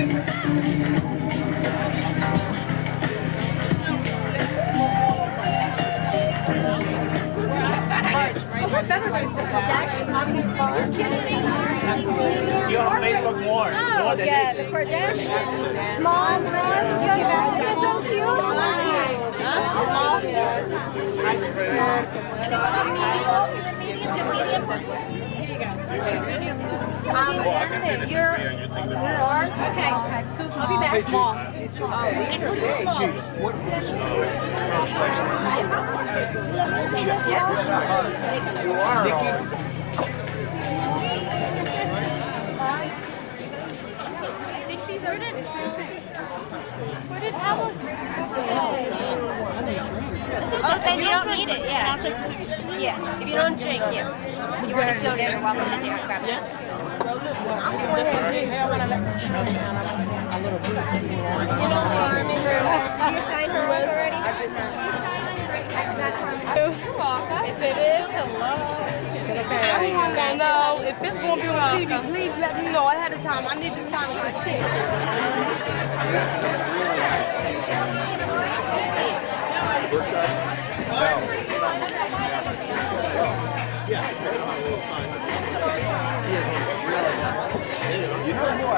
We're better than the Kardashians. Are you kidding me? You on Facebook more. Oh, yeah, the Kardashians. Small, this is so cute. Small. You're large? Okay. Too small. I'll be back. Small. It's too small. What is Nikki? Oh, then you don't need it, yeah. Yeah, if you don't drink, yeah. You want a soda, you're welcome to grab it. You signed her up already? You're welcome. If it is, hello. I know. If it's going to be on TV, please let me know ahead of time. I need to sign my shit. You know who I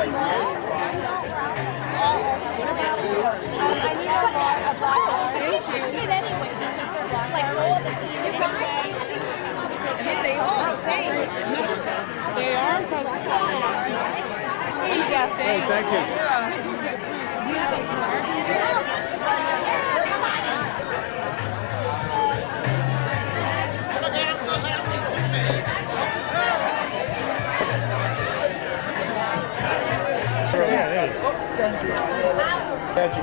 They all the same. They are because Hey, thank you. Do you have a card? Thank you. That's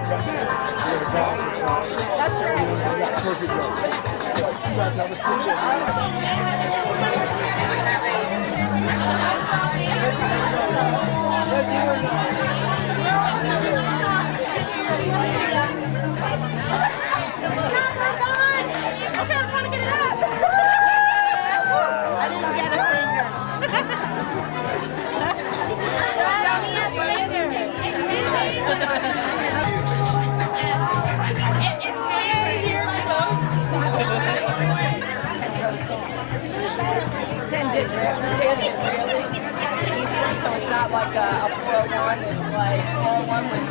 So it's not like a 401, it's like 401 with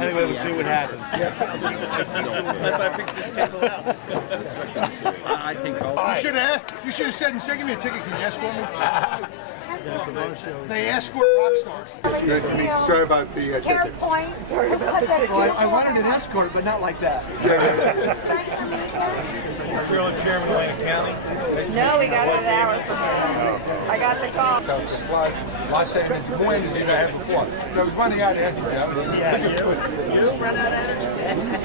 Anyway, we'll see what happens. That's why I picked this table out. I think You should have said and said, give me a ticket. Can you escort me? They escort rock stars. Sorry about the ticket. CarePoint. Well, I wanted an escort, but not like that. You're on Chairman of Atlantic County? No, we got it an hour from here. I got the call. I said it's going to do that before. So it was running out of energy. You run out of energy.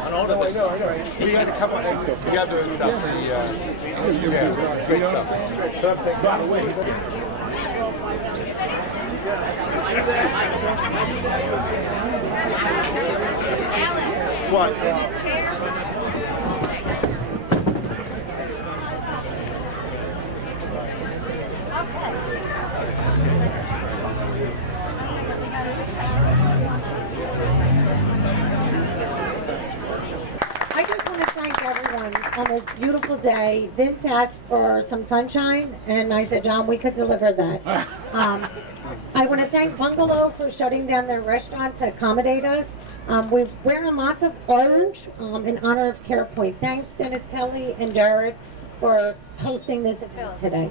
On all of this stuff. We had a couple of the other stuff. Great stuff. By the way, what? I just want to thank everyone on this beautiful day. Vince asked for some sunshine, and I said, John, we could deliver that. I want to thank Bungalow for shutting down their restaurant to accommodate us. We're wearing lots of orange in honor of CarePoint. Thanks, Dennis Kelly and Jared, for hosting this event today.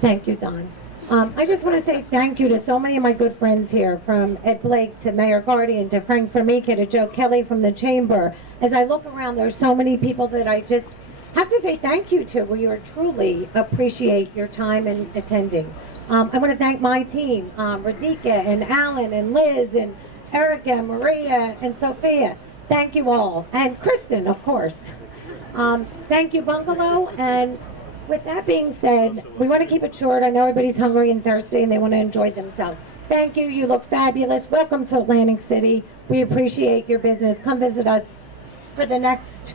Thank you, Don. I just want to say thank you to so many of my good friends here, from Ed Blake to Mayor Guardian to Frank Formica to Joe Kelly from the Chamber. As I look around, there's so many people that I just have to say thank you to. We truly appreciate your time in attending. I want to thank my team, Radhika and Alan and Liz and Erica, Maria, and Sophia. Thank you all. And Kristen, of course. Thank you, Bungalow. And with that being said, we want to keep it short. I know everybody's hungry and thirsty and they want to enjoy themselves. Thank you. You look fabulous. Welcome to Atlantic City. We appreciate your business. Come visit us for the next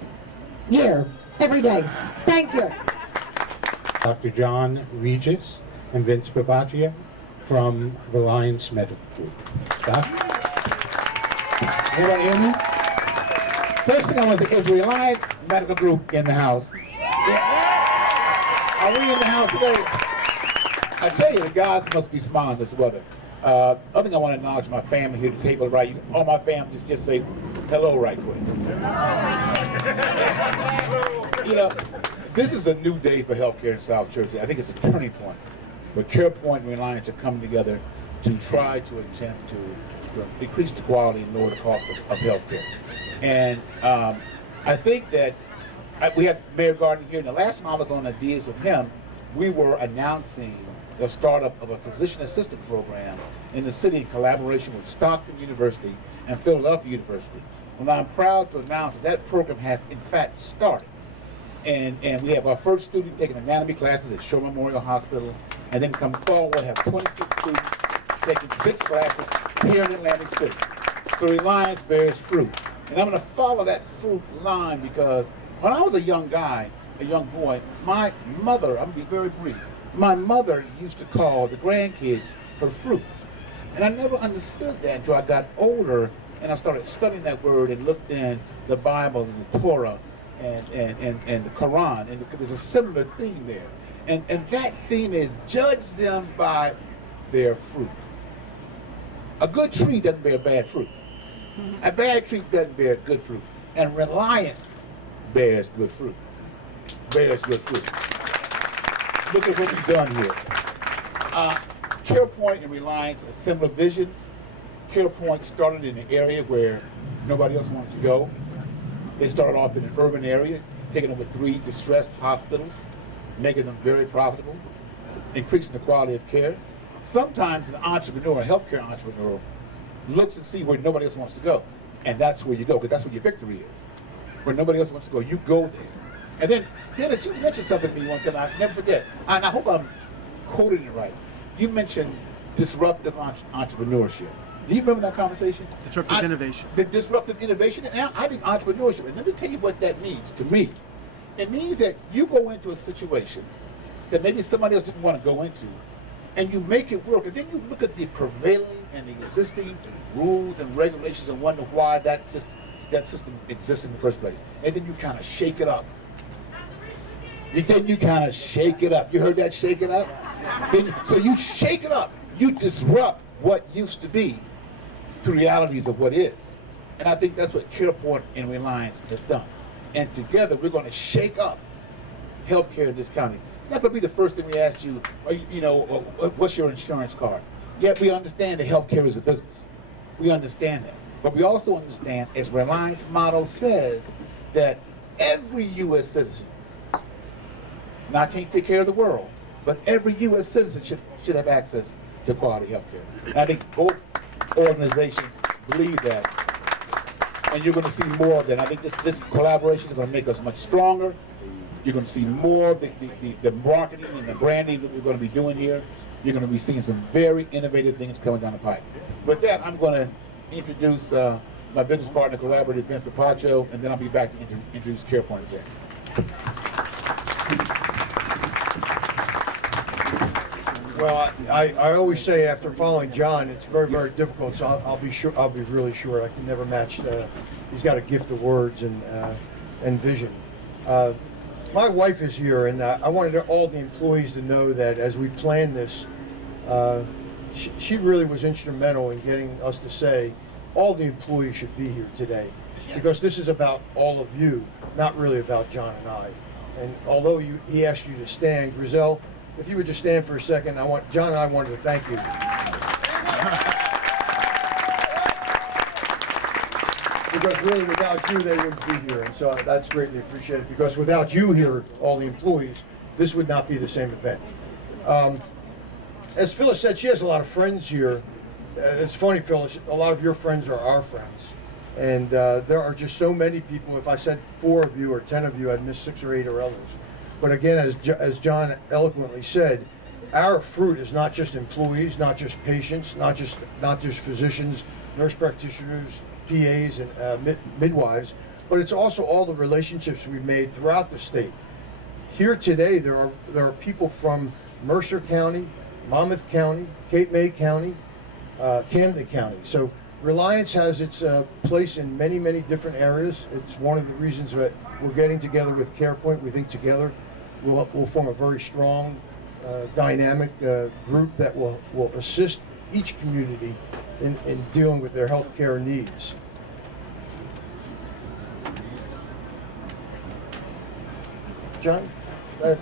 year, every day. Thank you. Dr. John Regis and Vince Prabhatia from Reliance Medical Group. Doc? Everybody hear me? First thing I want to say is Reliance Medical Group in the house. Yeah. Are we in the house today? I tell you, the guys must be smiling this weather. Other thing I want to acknowledge my family here at the table, right? All my family, just say hello right quick. You know, this is a new day for healthcare in South Jersey. I think it's a turning point where CarePoint and Reliance are coming together to try to attempt to increase the quality and lower the cost of healthcare. And I think that we have Mayor Gardner here, and the last time I was on Ideas with him, we were announcing the startup of a physician assistant program in the city in collaboration with Stockton University and Philadelphia University. Well, I'm proud to announce that that program has in fact started. And we have our first student taking anatomy classes at Shore Memorial Hospital, and then come fall we'll have 26 students taking 6 classes here in Atlantic City. So Reliance bears fruit. And I'm gonna follow that fruit line because when I was a young guy, a young boy, my mother, I'm gonna be very brief, my mother used to call the grandkids her fruit. And I never understood that until I got older and I started studying that word and looked in the Bible and the Torah and the Quran, and there's a similar theme there. And that theme is judge them by their fruit. A good tree doesn't bear bad fruit. A bad tree doesn't bear good fruit. And Reliance bears good fruit. Bears good fruit. Look at what we've done here. CarePoint and Reliance have similar visions. CarePoint started in an area where nobody else wanted to go. They started off in an urban area, taking over 3 distressed hospitals, making them very profitable, increasing the quality of care. Sometimes an entrepreneur, a healthcare entrepreneur, looks to see where nobody else wants to go. And that's where you go, because that's where your victory is. Where nobody else wants to go, you go there. And then, Dennis, you mentioned something to me one time, I never forget. And I hope I'm quoting it right. You mentioned disruptive entrepreneurship. Do you remember that conversation? Disruptive innovation. The disruptive innovation. And I think entrepreneurship, and let me tell you what that means to me. It means that you go into a situation that maybe somebody else didn't want to go into, and you make it work. And then you look at the prevailing and the existing rules and regulations and wonder why that system exists in the first place. And then you kind of shake it up. Then you kind of shake it up. You heard that, shake it up? So you shake it up. You disrupt what used to be the realities of what is. And I think that's what CarePoint and Reliance has done. And together we're going to shake up healthcare in this county. It's not going to be the first thing we ask you, what's your insurance card? Yet we understand that healthcare is a business. We understand that. But we also understand, as Reliance motto says, that every U.S. citizen, now I can't take care of the world, but every U.S. citizen should have access to quality health care. And I think both organizations believe that. And you're going to see more of that. I think this collaboration is going to make us much stronger. You're going to see more of the marketing and the branding that we're going to be doing here. You're going to be seeing some very innovative things coming down the pipe. With that, I'm going to introduce my business partner, collaborator, Vince Papacho, and then I'll be back to introduce CarePoint execs. Well, I always say after following John, it's very, very difficult. So I'll be really short. I can never match. He's got a gift of words and vision. My wife is here, and I wanted all the employees to know that as we planned this, she really was instrumental in getting us to say all the employees should be here today, because this is about all of you, not really about John and I. And although he asked you to stand, Grizel, if you would just stand for a second, John and I wanted to thank you. Because really, without you, they wouldn't be here, and so that's greatly appreciated. Because without you here, all the employees, this would not be the same event. As Phyllis said, she has a lot of friends here. It's funny, Phyllis, a lot of your friends are our friends. And there are just so many people. If I said 4 of you or 10 of you, I'd miss 6 or 8 or others. But again, as John eloquently said, our fruit is not just employees, not just patients, not just physicians, nurse practitioners, PAs, and midwives, but it's also all the relationships we've made throughout the state. Here today, there are people from Mercer County, Monmouth County, Cape May County, Camden County. So Reliance has its place in many, many different areas. It's one of the reasons that we're getting together with CarePoint. We think together we'll form a very strong, dynamic group that will assist each community in dealing with their health care needs. John? Okay.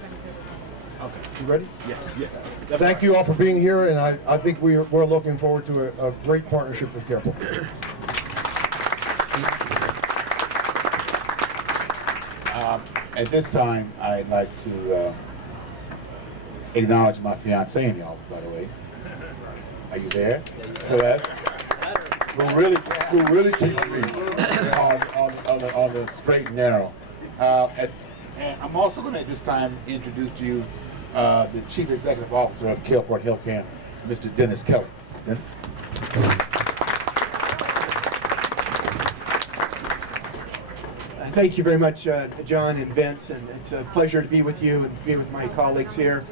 You ready? Yes, yes. Thank you all for being here, and I think we're looking forward to a great partnership with CarePoint. At this time, I'd like to acknowledge my fiancée in the office, by the way. Are you there? Celeste? Who really keeps me on the straight and narrow. And I'm also going to at this time introduce to you the Chief Executive Officer of CarePoint Healthcare, Mr. Dennis Kelly. Dennis? Thank you very much, John and Vince, and it's a pleasure to be with you and be with my colleagues here.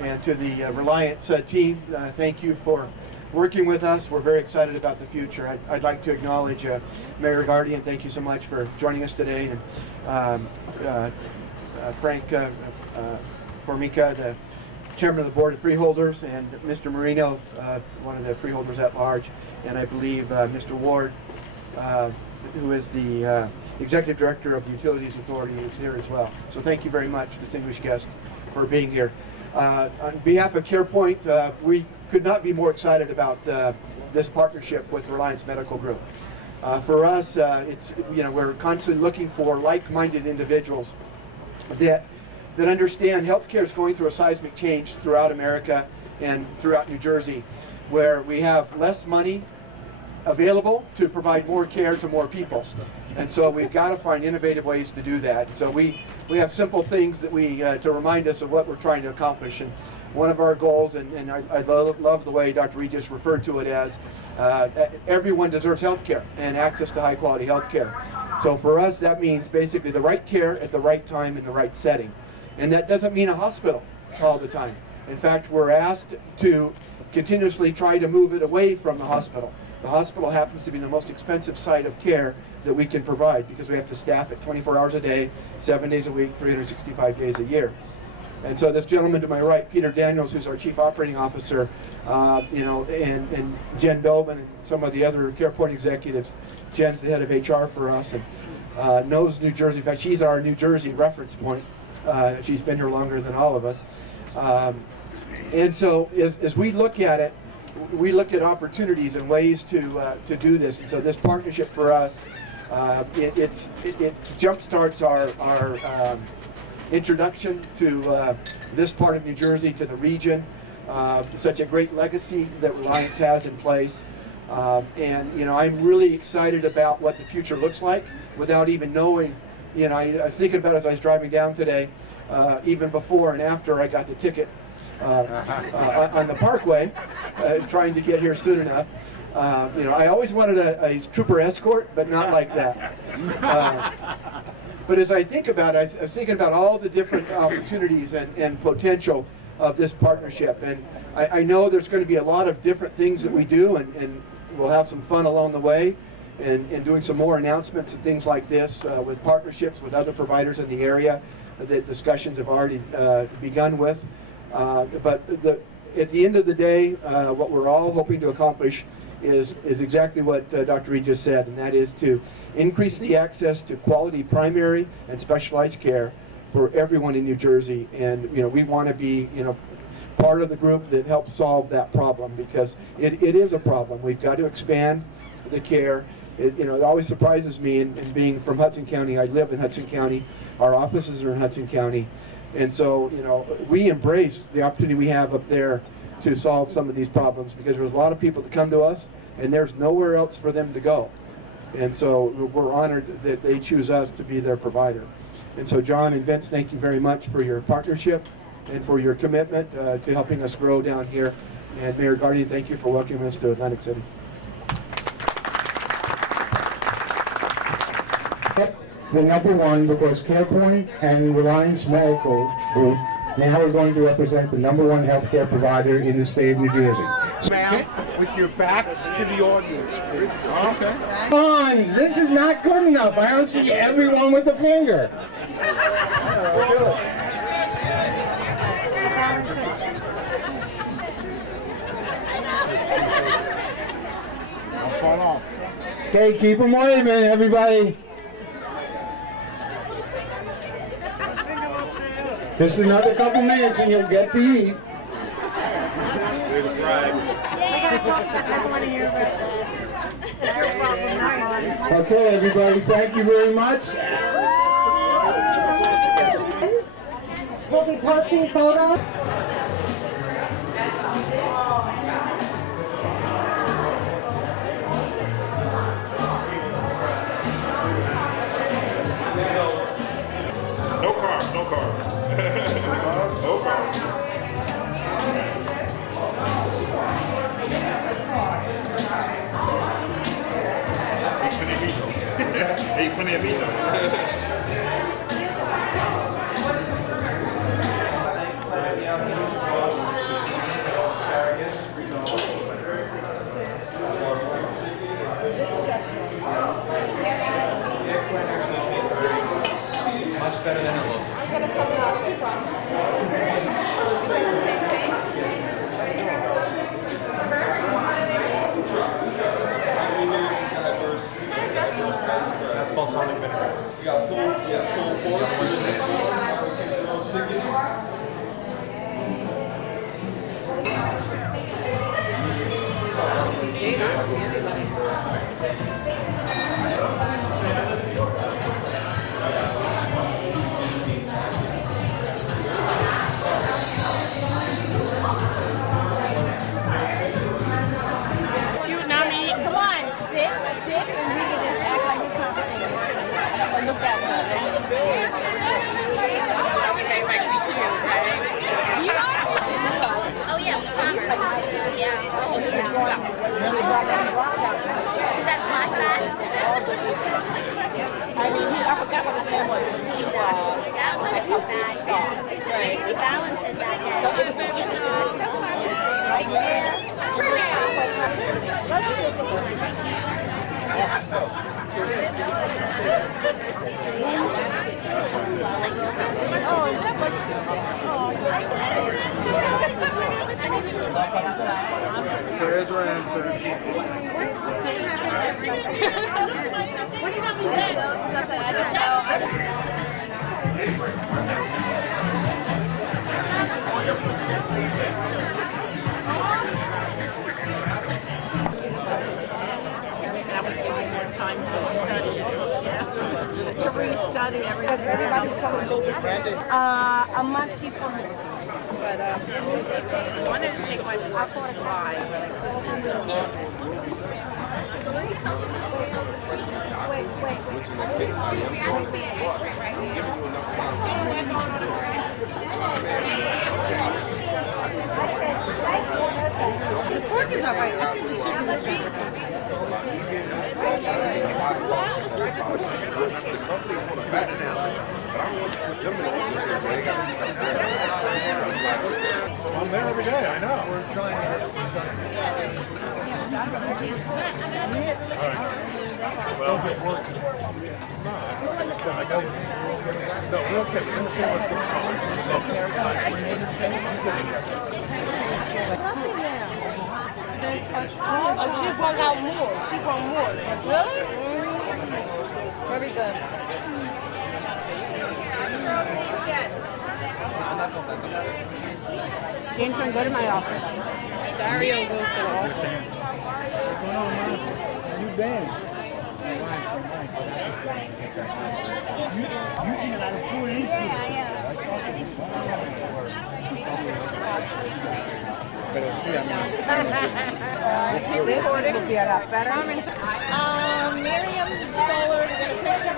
And to the Reliance team, thank you for working with us. We're very excited about the future. I'd like to acknowledge Mayor Guardian. Thank you so much for joining us today. And Frank Formica, the chairman of the board of freeholders, and Mr. Marino, one of the freeholders at large, and I believe Mr. Ward, who is the executive director of the Utilities Authority, is here as well. So thank you very much, distinguished guest, for being here. On behalf of CarePoint, we could not be more excited about this partnership with Reliance Medical Group. For us, it's we're constantly looking for like-minded individuals that understand healthcare is going through a seismic change throughout America and throughout New Jersey, where we have less money available to provide more care to more people. And so we've got to find innovative ways to do that. So we have simple things that to remind us of what we're trying to accomplish. And one of our goals, and I love the way Dr. Reed just referred to it as, everyone deserves health care and access to high quality health care. So for us, that means basically the right care at the right time in the right setting. And that doesn't mean a hospital all the time. In fact, we're asked to continuously try to move it away from the hospital. The hospital happens to be the most expensive site of care that we can provide because we have to staff it 24 hours a day, 7 days a week, 365 days a year. And so this gentleman to my right, Peter Daniels, who's our Chief Operating Officer, and Jen Dobin and some of the other CarePoint executives. Jen's the head of HR for us and knows New Jersey. In fact, she's our New Jersey reference point. She's been here longer than all of us. And so as we look at it, we look at opportunities and ways to do this. And so this partnership for us, it jumpstarts our introduction to this part of New Jersey, to the region. Such a great legacy that Reliance has in place. And I'm really excited about what the future looks like without even knowing. I was thinking about it as I was driving down today, even before and after I got the ticket on the Parkway, trying to get here soon enough. I always wanted a trooper escort, but not like that. But as I think about it, I was thinking about all the different opportunities and potential of this partnership. And I know there's going to be a lot of different things that we do, and we'll have some fun along the way, and doing some more announcements and things like this with partnerships with other providers in the area that discussions have already begun with. But at the end of the day, what we're all hoping to accomplish is exactly what Dr. Reed just said, and that is to increase the access to quality primary and specialized care for everyone in New Jersey. And we want to be part of the group that helps solve that problem, because it is a problem. We've got to expand the care. It always surprises me, and being from Hudson County, I live in Hudson County, our offices are in Hudson County, and so we embrace the opportunity we have up there to solve some of these problems, because there's a lot of people that come to us and there's nowhere else for them to go. And so we're honored that they choose us to be their provider. And so John and Vince, thank you very much for your partnership and for your commitment to helping us grow down here. And Mayor Guardian, thank you for welcoming us to Atlantic City. The number one, because CarePoint and Reliance Medical Group now are going to represent the number one healthcare provider in the state of New Jersey. Ma'am, with your backs to the audience, please. Okay. Come on, this is not good enough. I don't see everyone with a finger. Don't fall off. Okay, keep them waving, everybody. Just another couple minutes and you'll get to eat. Okay, everybody, thank you very much. We'll be posting photos. No carbs, no carbs. No carbs. Eat plenty of meat though. Much better than it looks. That's balsamic vinegar. You got Come on, sit, and we can just act like we're conversating. Or look that way. Oh yeah, yeah. Is that flashbacks? I mean, I forgot what his name was. That was a bad Nancy Balance is that day. Right there. There's our answer. What do you have me do? I don't know. That would give me more time to study it, to re-study everything. Everybody's coming a month before. But I wanted to take my apple and buy, but I couldn't. The pork is all right. I think the chicken is I'm there every day, I know. We're trying Well, I got it. No, we're okay. We understand what's going on. Just the love is Oh, she brought out more. She brought more. Really? Very good. James, can go to my office. Dario goes to the office. You been? You eat a lot of food, ain't you? Pero sí, It's recording. It'll be a lot better. Miriam Stoller, we're going to